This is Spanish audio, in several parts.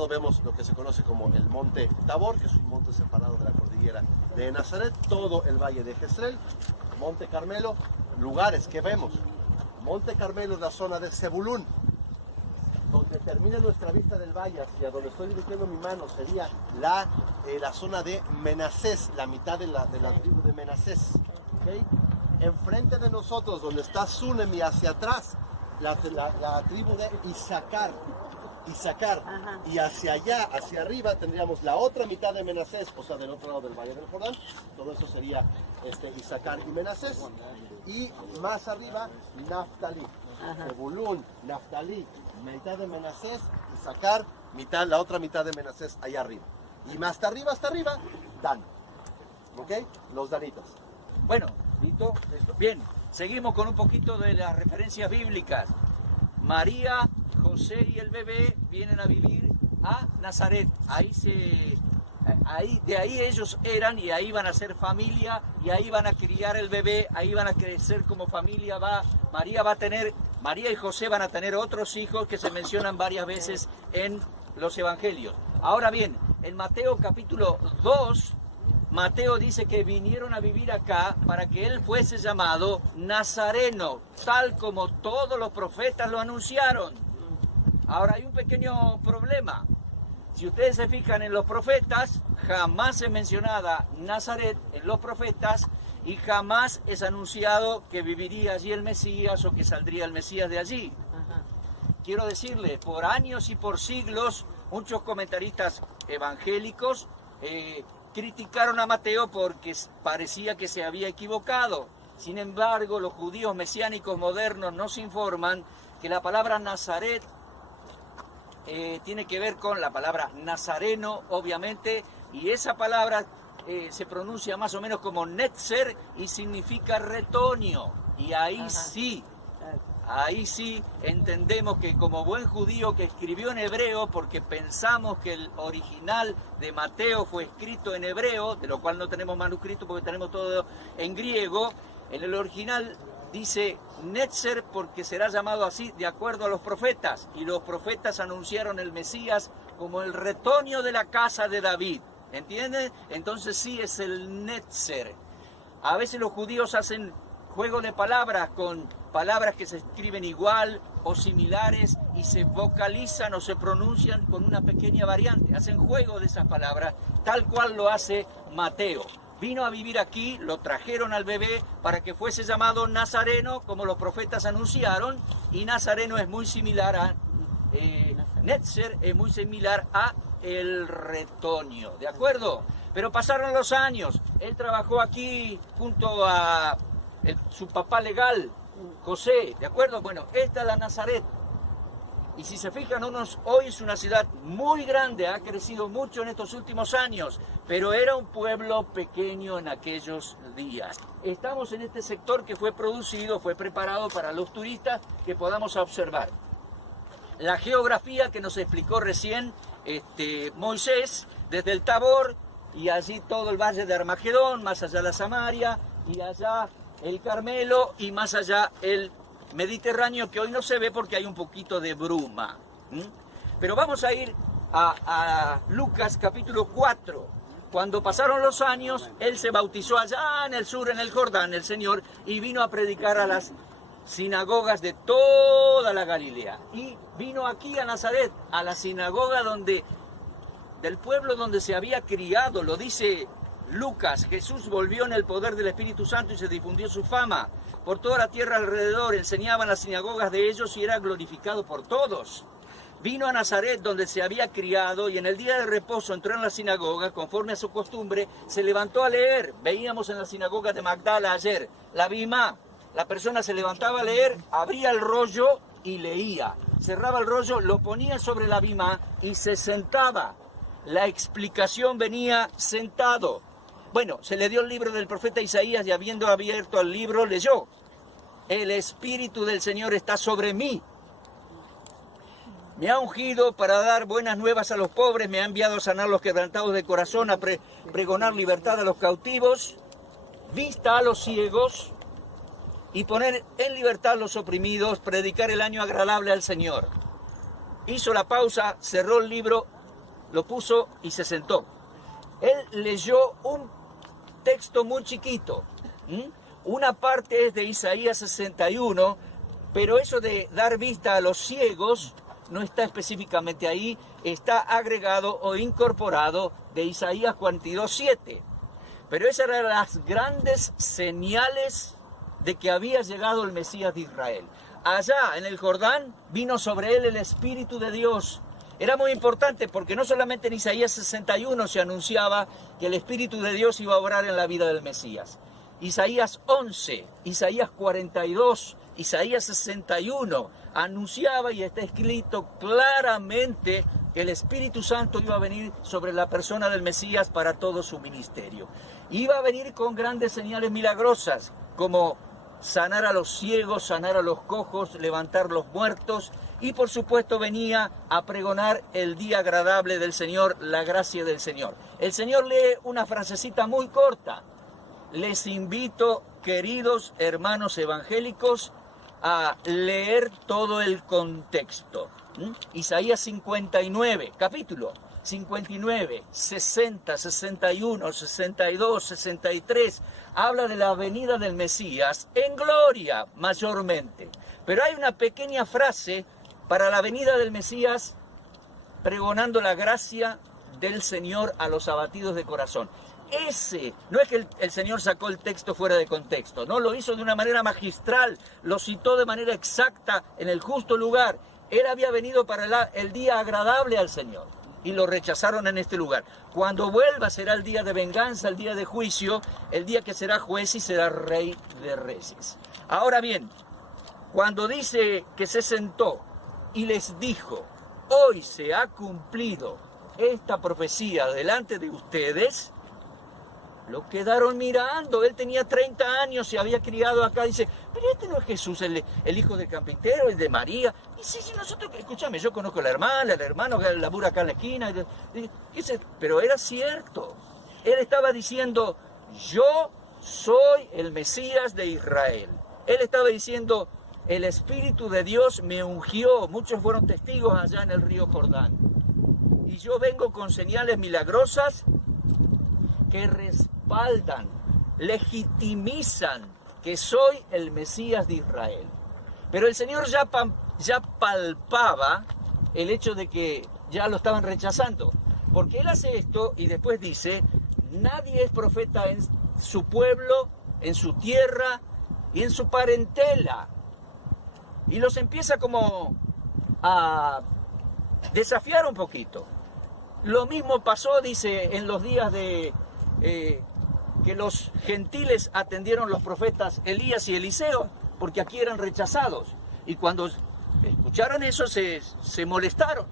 lado vemos lo que se conoce como el monte Tabor, que es un monte separado de la cordillera de Nazaret, todo el valle de Jezreel, Monte Carmelo, lugares que vemos. Monte Carmelo es la zona de Zebulún, donde termina nuestra vista del valle, hacia donde estoy dirigiendo mi mano, sería la zona de Menasés, la mitad de la tribu de Menasés. ¿Okay? Enfrente de nosotros, donde está Sunemi, hacia atrás, la tribu de Isaacar. Y hacia allá, hacia arriba, tendríamos la otra mitad de Menasés, o sea, del otro lado del Valle del Jordán. Todo eso sería Isaacar y Menasés. Y más arriba, Naftalí. Zebulún, Naftalí, mitad de Menasés, Isaacar, la otra mitad de Menasés allá arriba. Y más hasta arriba, Dan. ¿Ok? Los danitas. Bueno, listo. Bien, seguimos con un poquito de las referencias bíblicas. María, José y el bebé vienen a vivir a Nazaret. De ahí ellos eran y ahí van a ser familia y ahí van a criar el bebé, ahí van a crecer como familia. María y José van a tener otros hijos que se mencionan varias veces en los evangelios. Ahora bien, en Mateo capítulo 2, Mateo dice que vinieron a vivir acá para que él fuese llamado Nazareno, tal como todos los profetas lo anunciaron. Ahora hay un pequeño problema. Si ustedes se fijan en los profetas, jamás es mencionada Nazaret en los profetas y jamás es anunciado que viviría allí el Mesías o que saldría el Mesías de allí. Quiero decirle, por años y por siglos, muchos comentaristas evangélicos criticaron a Mateo porque parecía que se había equivocado. Sin embargo, los judíos mesiánicos modernos nos informan que la palabra Nazaret tiene que ver con la palabra nazareno, obviamente, y esa palabra se pronuncia más o menos como netzer y significa retoño. Y ahí sí entendemos que como buen judío que escribió en hebreo, porque pensamos que el original de Mateo fue escrito en hebreo, de lo cual no tenemos manuscrito porque tenemos todo en griego, en el original dice Netzer porque será llamado así de acuerdo a los profetas, y los profetas anunciaron el Mesías como el retoño de la casa de David, ¿entienden? Entonces sí es el Netzer. A veces los judíos hacen juego de palabras con palabras que se escriben igual o similares y se vocalizan o se pronuncian con una pequeña variante, hacen juego de esas palabras, tal cual lo hace Mateo. Vino a vivir aquí, lo trajeron al bebé para que fuese llamado Nazareno, como los profetas anunciaron, y Nazareno es muy similar a Netzer, es muy similar a el retoño, ¿de acuerdo? Pero pasaron los años, él trabajó aquí junto a su papá legal, José, ¿de acuerdo? Bueno, esta es la Nazaret. Y si se fijan, hoy es una ciudad muy grande, ha crecido mucho en estos últimos años, pero era un pueblo pequeño en aquellos días. Estamos en este sector que fue preparado para los turistas que podamos observar. La geografía que nos explicó recién Moisés, desde el Tabor, y allí todo el valle de Armagedón, más allá la Samaria, y allá el Carmelo, y más allá el Mediterráneo, que hoy no se ve porque hay un poquito de bruma. Pero vamos a ir a Lucas capítulo 4. Cuando pasaron los años, él se bautizó allá en el sur, en el Jordán, el Señor, y vino a predicar a las sinagogas de toda la Galilea. Y vino aquí a Nazaret, a la sinagoga del pueblo donde se había criado, lo dice Lucas. Jesús volvió en el poder del Espíritu Santo y se difundió su fama por toda la tierra alrededor, enseñaba en las sinagogas de ellos y era glorificado por todos. Vino a Nazaret donde se había criado y en el día de reposo entró en la sinagoga, conforme a su costumbre, se levantó a leer. Veíamos en la sinagoga de Magdala ayer, la Bimá. La persona se levantaba a leer, abría el rollo y leía. Cerraba el rollo, lo ponía sobre la Bimá y se sentaba. La explicación venía sentado. Bueno, se le dio el libro del profeta Isaías y habiendo abierto el libro, leyó: el Espíritu del Señor está sobre mí. Me ha ungido para dar buenas nuevas a los pobres, me ha enviado a sanar los quebrantados de corazón, a pregonar libertad a los cautivos, vista a los ciegos y poner en libertad a los oprimidos, predicar el año agradable al Señor. Hizo la pausa, cerró el libro lo puso y se sentó. Él leyó un texto muy chiquito. Una parte es de Isaías 61, pero eso de dar vista a los ciegos no está específicamente ahí, está agregado o incorporado de Isaías 42:7. Pero esas eran las grandes señales de que había llegado el Mesías de Israel. Allá en el Jordán vino sobre él el Espíritu de Dios. Era muy importante porque no solamente en Isaías 61 se anunciaba que el Espíritu de Dios iba a obrar en la vida del Mesías. Isaías 11, Isaías 42, Isaías 61 anunciaba y está escrito claramente que el Espíritu Santo iba a venir sobre la persona del Mesías para todo su ministerio. Iba a venir con grandes señales milagrosas, como sanar a los ciegos, sanar a los cojos, levantar los muertos, y por supuesto venía a pregonar el día agradable del Señor, la gracia del Señor. El Señor lee una frasecita muy corta. Les invito, queridos hermanos evangélicos, a leer todo el contexto. Isaías 59, capítulo 59, 60, 61, 62, 63, habla de la venida del Mesías en gloria mayormente. Pero hay una pequeña frase para la venida del Mesías pregonando la gracia del Señor a los abatidos de corazón. No es que el Señor sacó el texto fuera de contexto, no, lo hizo de una manera magistral, lo citó de manera exacta en el justo lugar. Él había venido para el día agradable al Señor y lo rechazaron en este lugar. Cuando vuelva será el día de venganza, el día de juicio, el día que será juez y será rey de reyes. Ahora bien, cuando dice que se sentó y les dijo, hoy se ha cumplido esta profecía delante de ustedes, lo quedaron mirando. Él tenía 30 años, se había criado acá. Dice, pero este no es Jesús, el hijo del carpintero, el de María. Y sí, nosotros, escúchame, yo conozco a la hermana, el hermano que labura acá en la esquina. Pero era cierto. Él estaba diciendo, yo soy el Mesías de Israel. Él estaba diciendo, el Espíritu de Dios me ungió. Muchos fueron testigos allá en el río Jordán. Y yo vengo con señales milagrosas que respaldan, legitimizan que soy el Mesías de Israel. Pero el Señor ya palpaba el hecho de que ya lo estaban rechazando. Porque Él hace esto y después dice, nadie es profeta en su pueblo, en su tierra y en su parentela. Y los empieza como a desafiar un poquito. Lo mismo pasó, dice, en los días de que los gentiles atendieron los profetas Elías y Eliseo, porque aquí eran rechazados. Y cuando escucharon eso se molestaron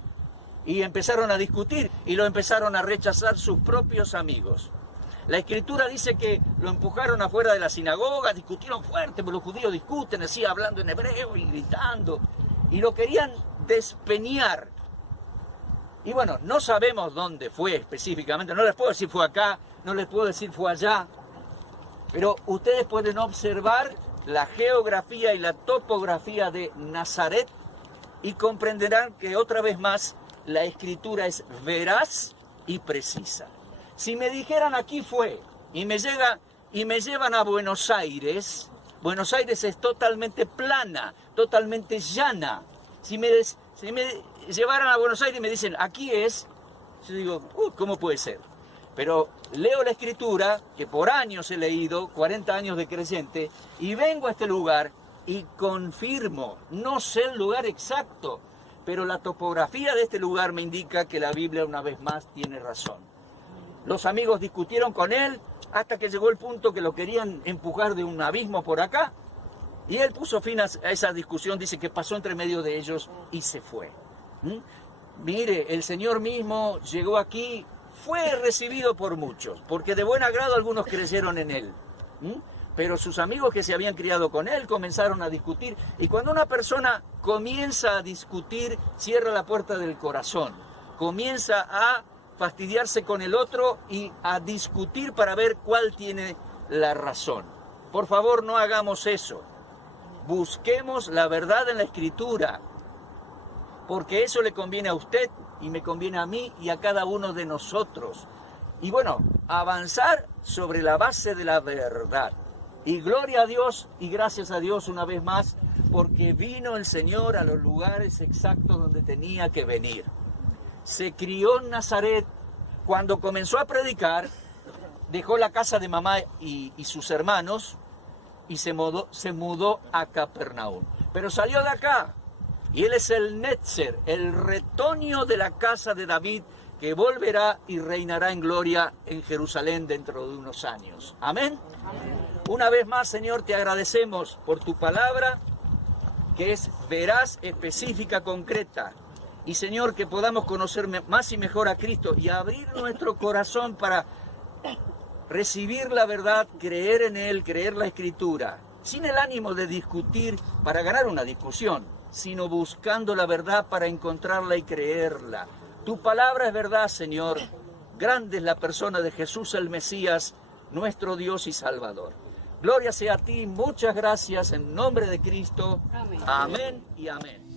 y empezaron a discutir y lo empezaron a rechazar sus propios amigos. La Escritura dice que lo empujaron afuera de la sinagoga, discutieron fuerte, porque los judíos discuten así, hablando en hebreo y gritando, y lo querían despeñar. Y bueno, no sabemos dónde fue específicamente, no les puedo decir fue acá, no les puedo decir fue allá, pero ustedes pueden observar la geografía y la topografía de Nazaret y comprenderán que otra vez más la Escritura es veraz y precisa. Si me dijeran aquí fue y me llevan a Buenos Aires es totalmente plana, totalmente llana. Si me llevaran a Buenos Aires y me dicen aquí es, yo digo, ¿cómo puede ser? Pero leo la Escritura, que por años he leído, 40 años de creyente, y vengo a este lugar y confirmo, no sé el lugar exacto, pero la topografía de este lugar me indica que la Biblia una vez más tiene razón. Los amigos discutieron con él hasta que llegó el punto que lo querían empujar de un abismo por acá, y él puso fin a esa discusión, dice que pasó entre medio de ellos y se fue. Mire, el Señor mismo llegó aquí, fue recibido por muchos, porque de buen agrado algunos creyeron en él. Pero sus amigos que se habían criado con él comenzaron a discutir. Y cuando una persona comienza a discutir, cierra la puerta del corazón. Comienza a fastidiarse con el otro y a discutir para ver cuál tiene la razón. Por favor, no hagamos eso. Busquemos la verdad en la Escritura, porque eso le conviene a usted y me conviene a mí y a cada uno de nosotros. Y bueno, avanzar sobre la base de la verdad. Y gloria a Dios y gracias a Dios una vez más, porque vino el Señor a los lugares exactos donde tenía que venir. Se crió en Nazaret. Cuando comenzó a predicar, dejó la casa de mamá y sus hermanos y se mudó a Capernaum. Pero salió de acá y él es el Netzer, el retoño de la casa de David, que volverá y reinará en gloria en Jerusalén dentro de unos años. Amén. Amén. Una vez más, Señor, te agradecemos por tu palabra, que es veraz, específica, concreta. Y Señor, que podamos conocer más y mejor a Cristo y abrir nuestro corazón para recibir la verdad, creer en Él, creer la Escritura, sin el ánimo de discutir para ganar una discusión, sino buscando la verdad para encontrarla y creerla. Tu palabra es verdad, Señor. Grande es la persona de Jesús el Mesías, nuestro Dios y Salvador. Gloria sea a ti, muchas gracias en nombre de Cristo. Amén. Amén y amén.